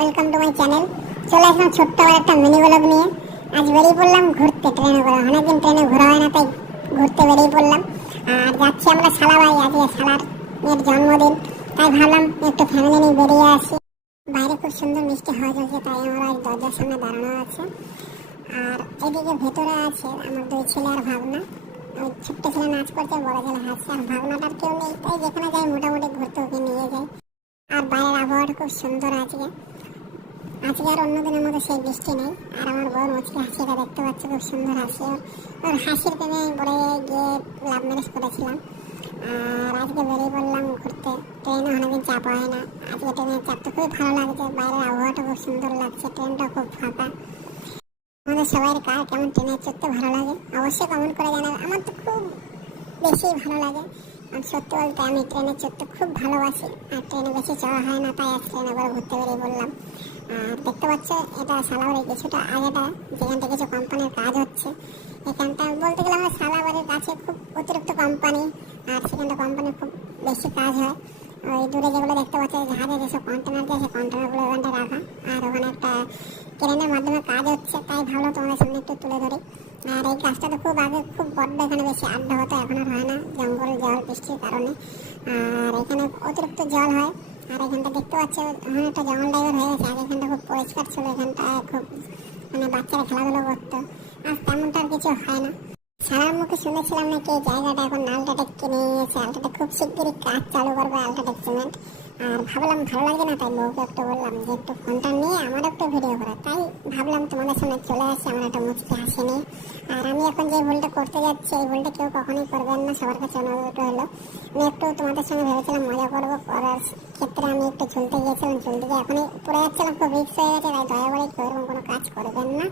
Welcome to my channel. চলে আসলাম ছোট্ট একটা মিনি ব্লগ নিয়ে। আজ বেরিয়ে পড়লাম ঘুরতে, ট্রেনে করে। অনেকদিন ট্রেনে ঘোরা হয় না, তাই ঘুরতে বেরিয়ে পড়লাম। আর যাচ্ছি আমরা শালাবাড়ি, আজকে শালার মেয়ের জন্মদিন, তাই ভাবলাম একটু ফ্যামিলি নিয়ে বেরিয়ে আসি। বাইরে খুব সুন্দর মিষ্টি হাওয়া চলছে, তাই আমরা আজ দরজার সামনে দাঁড়ানো আছে। আর এদিকে ভেতরে আছে আমার দুই ছেলে আর ভাবনা। ওই ছোট্ট ছেলে নাচ করছে, বড় ছেলে হাসছে, আর ভাবনাটার কেউ নেই, তাই যেখানে যাই মোটামুটি ঘুরতে ওকে নিয়ে যাই। আর বাইরের আবহাওয়াটা খুব সুন্দর আজকে। আজকে আর অন্যদিনের মতো সেই বৃষ্টি নেই। আর আমার বড় মুচকি হাসিটা দেখতে পাচ্ছি, খুব সুন্দর হাসি ওর হাসির প্রেমে পড়ে গিয়ে লাভ ম্যারেজ করেছিলাম। আর আজকে বেরিয়ে পড়লাম ঘুরতে। ট্রেনে অনেকদিন চাপ হয় না, আজকে ট্রেনের চাপটা খুবই ভালো লাগছে। বাইরের আবহাওয়াটা খুব সুন্দর লাগছে, ট্রেনটা খুব ফাঁকা। আমাদের সবাই কার কেমন ট্রেনে চড়তে ভালো লাগে অবশ্যই কমেন্ট করে জানাবে। আমার তো খুব বেশি ভালো লাগে। আর সত্যি বলতে আমি ট্রেনে চড়তে খুব ভালোবাসি, আর ট্রেনে বেশি চড়া হয় না, তাই আজ ট্রেনে করে ঘুরতে বেরিয়ে পড়লাম। আর দেখতে পাচ্ছ এটা সালাবাড়ির কিছুটা আগেটা, যেখানটা কিছু কোম্পানির কাজ হচ্ছে। এখানটা বলতে গেলে আমার সালাবাড়ির কাছে খুব অতিরিক্ত কোম্পানি, আর সেখানটা কোম্পানির খুব বেশি কাজ হয়। ওই দূরে যেগুলো দেখতে পাচ্ছ জাহাজে যেসব কন্টেনার দিয়ে, সেই কন্টেনারগুলো ওখানটা রাখা। আর ওখানে একটা ক্রেনের মাধ্যমে কাজ হচ্ছে, তাই ভালো তোমাদের সামনে একটু তুলে ধরি। আর এই গাছটা তো খুব আগে খুব বড্ড, এখানে বেশি আড্ডা হতো, এখন আর হয় না জঙ্গল জল বৃষ্টির কারণে। আর এখানে অতিরিক্ত জল হয়। আর এখানটা দেখতে পাচ্ছ ওখানে একটা জঙ্গল টাইপের হয়ে গেছে। আগে এখানটা খুব পরিষ্কার ছিল, এখানটা খুব মানে বাচ্চারা খেলাধুলো করতো। আর তেমনটা আর কিছু হয় না। সারার মুখে শুনেছিলাম নাকি এই জায়গাটা এখন আলট্রাটেক কিনে নিয়েছে, আলট্রাটেক খুব শিগগিরই কাজ চালু করবে, আলট্রাটেক সিমেন্ট। আর ভাবলাম ভালো লাগে না, তাই বউকে একটু বললাম যে একটু ফোনটা নিয়ে আমার একটু ভিডিও করা। তাই ভাবলাম তোমাদের সামনে চলে আসি আমার একটা মুচকি হাসি নিয়ে। আর আমি এখন যে ভুলটা করতে যাচ্ছি, এই ভুলটা কেউ কখনোই করবেন না, সবার কাছে অনুরোধ হলো। আমি একটু তোমাদের সঙ্গে ভেবেছিলাম মজা করবো, করার ক্ষেত্রে আমি একটু ঝুলতে গিয়েছিলাম, ঝুলতে গিয়ে এখনই পড়ে যাচ্ছিলাম, খুব রিস্ক হয়ে গেছে, তাই দয়া করে কেউ এরকম কোনো কাজ করবেন না।